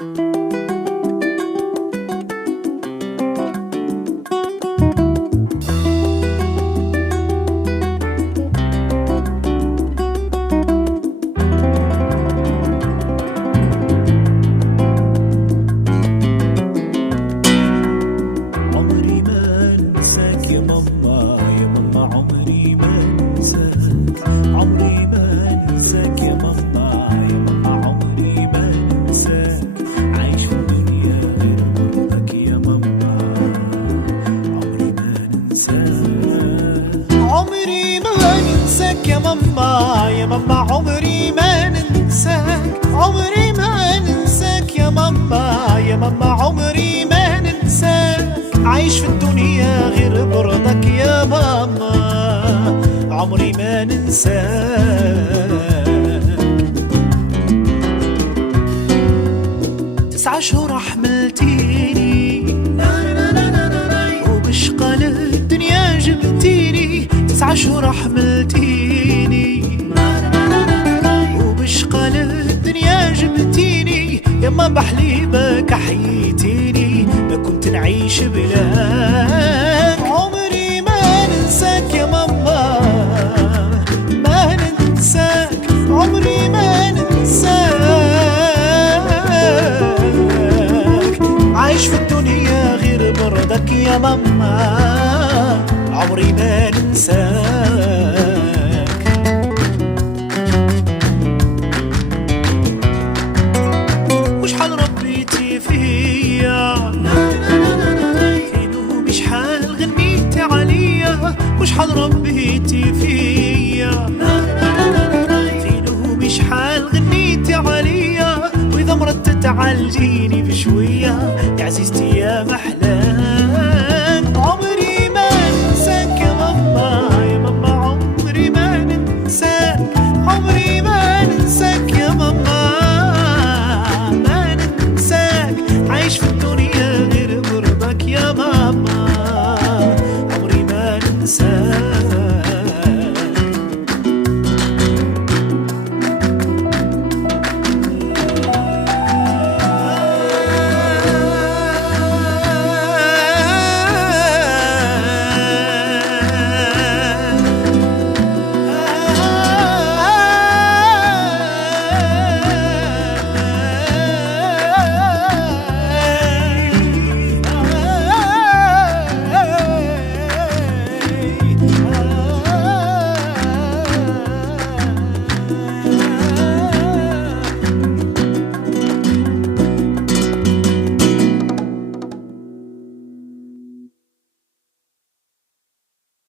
يا ماما يا ماما عمري ما ننساك، عمري ما ننساك يا ماما يا ماما عمري ما ننساك. عايش في الدنيا غير برضك يا ماما، عمري ما ننساك. 9 شهور حملتيني وبشقى للدنيا جبتيني، 9 شهور حملتيني وبشقى للدنيا جبتيني. يما بحليبك حييتيني، ما كنت نعيش بلاك. عمري ما ننساك يا ماما، ما ننساك، عمري ما ننساك. عايش في الدنيا غير برضك يا ماما، عمري ما ننساك. وشحال ربيتي فيا، فينو شحال غنيتي عليا. وشحال ربيتي فيا، فينو شحال غنيتي عليا. وإذا مرضت تعالجيني بشوية يا عزيزتي يا محلاك.